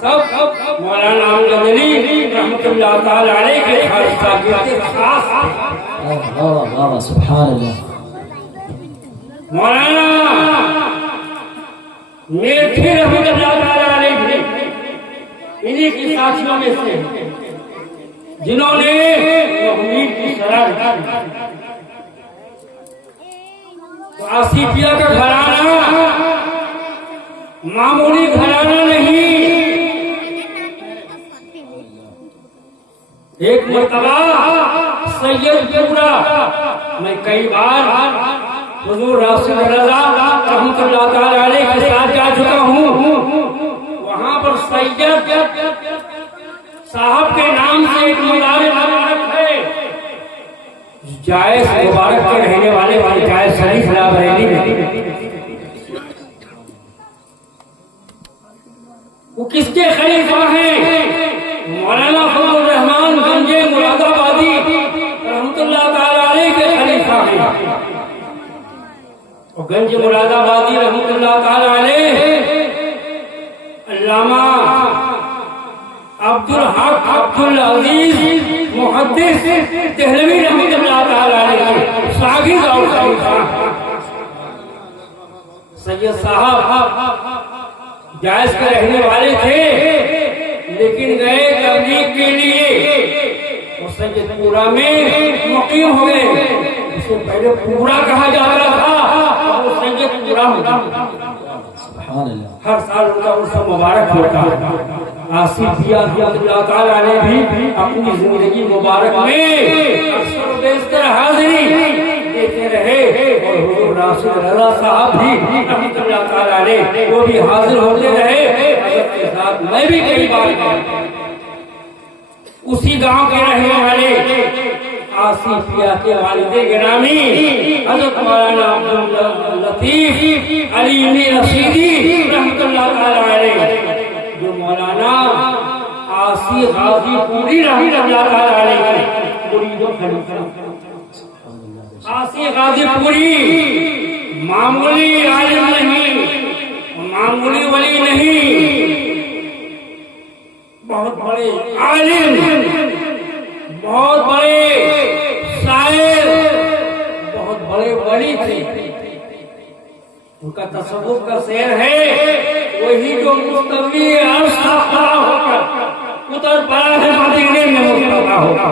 سب مولانا امجد علی رحمۃ اللہ تعالی علیہ کے شاگرد خاص تھے۔ سبحان اللہ۔ مولانا میرٹھی رحمۃ اللہ تعالی علیہ بھی انہی کی ساتھیوں میں سے جنہوں نے امید کی شرح تو آصفیہ کا گھرانہ معمولی گھرانہ نہیں، ایک مرتبہ سید پورا، میں کئی بار حضور راشد رضا رحمۃ اللہ تعالی علیہ کے ساتھ جا چکا ہوں، وہاں پر سید صاحب کے نام سے ایک مبارک ہے، جائز مبارک کے رہنے والے جائز شریف رابریلی میں وہ کس کے خلیفہ ہیں؟ مولانا فضل الرحمان گنج مراد آبادی رحمۃ اللہ تعالی علیہ کے خلیفہ ہیں، اور گنج مراد آبادی رحمۃ اللہ تعالی علیہ علامہ عبدالحق عبدالعزیز محدث دہلوی رحمۃ اللہ تعالی علیہ شاگرد اور خلیفہ۔ سید صاحب جائز کے رہنے والے تھے لیکن گئے تبلیغ کے لیے اور سید پورا میں مقیم ہو گئے، اسے پہلے پورا کہا جاتا تھا اور وہ سید پورا ہوتا، ہر سال ان کا عرس مبارک ہوتا۔ آصفیہ رحمۃ اللہ تعالی علیہ بھی اپنی زندگی مبارک میں اکثر و بیشتر حاضری دیتے رہے، اور حضور راشد رضا صاحب بھی رحمۃ اللہ تعالی علیہ وہ بھی حاضر ہوتے رہے، حضرت کے ساتھ میں بھی کئی بار گیا۔ اسی گاؤں کے رہنے والے آصفیہ کے والد گرامی حضرت مولانا عبداللطیف علیمی رشیدی رحمۃ اللہ تعالی علیہ، جو مولانا آصی غازی پوری رحمۃ اللہ تعالی علیہ کے مرید و خلیفہ۔ آصی غازی پوری معمولی عالم نہیں، معمولی ولی نہیں، بہت بڑے عالم، بہت بڑے شاعر، بہت بڑے ولی تھے۔ ان کا تصوف کا سیر ہے وہی جو مستوی عرش کھڑا ہو کر اتر پڑا ہے مدینے میں مصطفیٰ ہو کر۔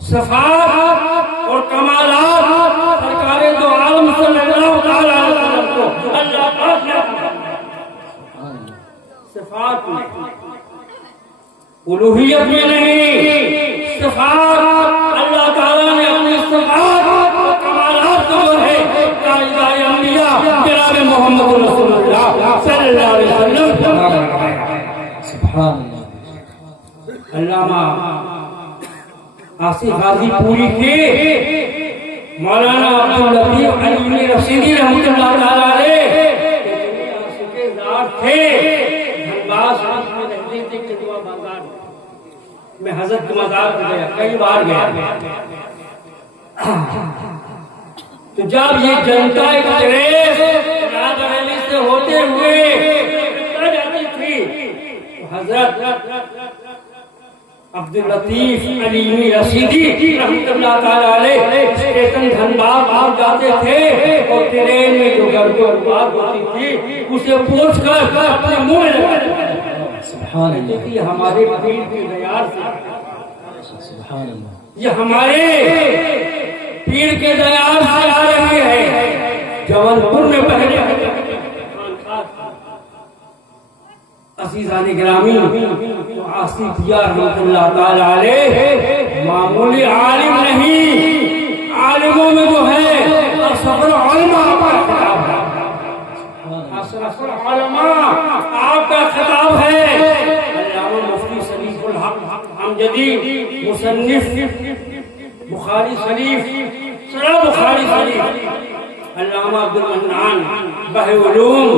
صفات اور کمالات سرکار دو عالم صلی اللہ تعالی علیہ وسلم کو اللہ پاک نے صفات میں، الوہیت میں نہیں، صفات اللہ تعالیٰ نے اپنی صفات اور کمالات کو جو ہے تاجدار انبیاء جناب محمد رسول اللہ صلی اللہ علیہ وسلم۔ سبحان اللہ۔ علامہ آصف غازی پوری کے مولانا عبداللطیف علیمی رشیدی رحمۃ اللہ تعالی علیہ عاشق ذات تھے، دھنباز میں رہتے تھے، کدوا بازار میں حضرت کے مزار پر گیا، کئی بار گیا۔ تو جب یہ جنتا ایک ریس رات بریلی سے ہوتے ہوئے جاتی تھی تو حضرت عبداللطیف علیمی رشیدی رحمۃ اللہ تعالی علیہ اسٹیشن دھنباز آپ جاتے تھے اور ٹرین میں جو گردو بات ہوتی تھی اسے پوچھ کر اپنے منہ میں لگاتے تھے، ہمارے پیر کی دیار سے، یہ ہمارے پیر کے دیار سے آ رہی ہے۔ جون پور میں پہلے عزیزان گرامی آصفیہ رحمۃ اللہ تعالی علیہ معمولی عالم نہیں، عالموں میں جو ہے اشرف العلماء کا خطاب ہے، اشرف العلماء آپ کا خطاب ہے۔ علامہ مفتی شریف الحق امجدی مصنف بخاری شریف، سرا بخاری شریف، علامہ عبدالمنان بہ علوم،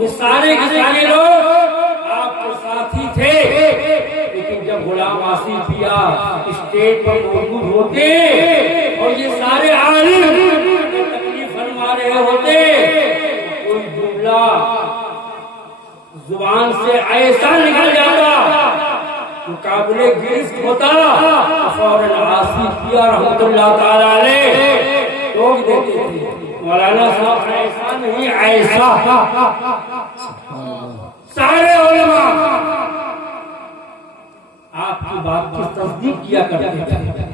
یہ سارے کے سارے لوگ ساتھی تھے، لیکن جب غلام آصفیہ اسٹیج پر موجود ہوتے اور یہ سارے عالم تکلیف فرما رہے ہوتے، کوئی جملہ زبان سے ایسا نکل جاتا تو قابل گرفت ہوتا فوراً آصف کیا رحمت اللہ تعالیٰ علیہ ٹوک دیتے تھے مولانا صاحب ایسا نہیں ایسا سارے علماء آپ کی بات کی تصدیق کیا کرتے تھے